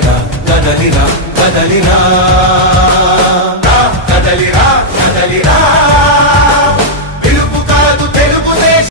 Da da da da da da.